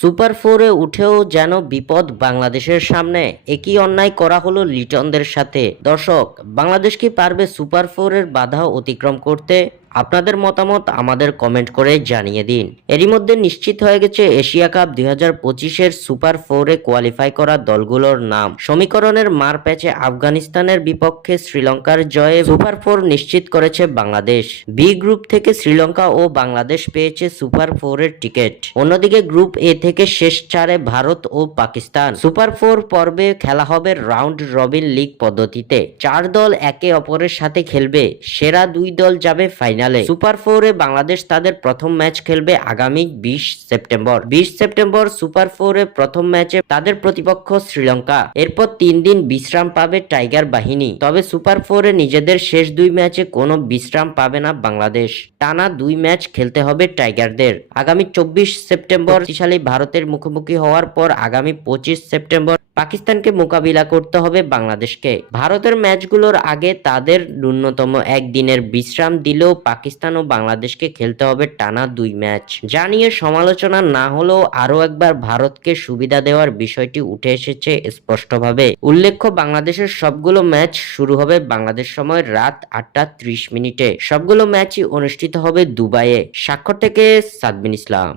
Super ফোরে উঠেও যেন বিপদ বাংলাদেশের সামনে। একই অন্যায় করা হলো লিটনদের সাথে। দর্শক, বাংলাদেশ কি পারবে সুপার ফোরের বাধা অতিক্রম করতে? আপনাদের মতামত আমাদের কমেন্ট করে জানিয়ে দিন। এরই মধ্যে নিশ্চিত হয়ে গেছে এশিয়া কাপ 2025-এর সুপার ফোরে কোয়ালিফাই করা দলগুলোর নাম। সমীকরণের মার প্যাচে আফগানিস্তানের বিপক্ষে শ্রীলঙ্কার জয়ে সুপার ফোর নিশ্চিত করেছে বাংলাদেশ। বি গ্রুপ থেকে শ্রীলঙ্কা ও বাংলাদেশ পেয়েছে সুপার ফোরের টিকিট। অন্যদিকে গ্রুপ এ থেকে শেষ চারে ভারত ও পাকিস্তান। সুপার ফোর পর্বে খেলা হবে রাউন্ড রবিন লিগ পদ্ধতিতে। 4 দল একে অপরের সাথে খেলবে। সেরা 2 দল যাবে ফাইনালে। সুপার ফোরে বাংলাদেশ তাদের প্রথম ম্যাচ খেলবে আগামী 20 সেপ্টেম্বর। 20 সেপ্টেম্বর সুপার ফোরে প্রথম ম্যাচে তাদের প্রতিপক্ষ শ্রীলঙ্কা। এরপর 3 দিন বিশ্রাম পাবে টাইগার বাহিনী। তবে সুপার ফোরে নিজেদের শেষ 2 ম্যাচে কোনো বিশ্রাম পাবে না বাংলাদেশ। টানা 2 ম্যাচ খেলতে হবে টাইগারদের। আগামী 24 সেপ্টেম্বর শক্তিশালী ভারতের মুখোমুখি হওয়ার পর আগামী 25 সেপ্টেম্বর পাকিস্তানকে মোকাবিলা করতে হবে বাংলাদেশকে। ভারতের ম্যাচগুলোর আগে তাদের ন্যূনতম একদিনের বিশ্রাম দিলেও পাকিস্তান ও বাংলাদেশকে খেলতে হবে টানা 2 ম্যাচ। যা নিয়ে সমালোচনা না হলেও আরও একবার ভারতকে সুবিধা দেওয়ার বিষয়টি উঠে এসেছে স্পষ্টভাবে। উল্লেখ্য, বাংলাদেশের সবগুলো ম্যাচ শুরু হবে বাংলাদেশ সময় রাত 8:30 মিনিটে। সবগুলো ম্যাচই অনুষ্ঠিত হবে দুবাইয়ে। স্বাক্ষর থেকে সাদবিন ইসলাম।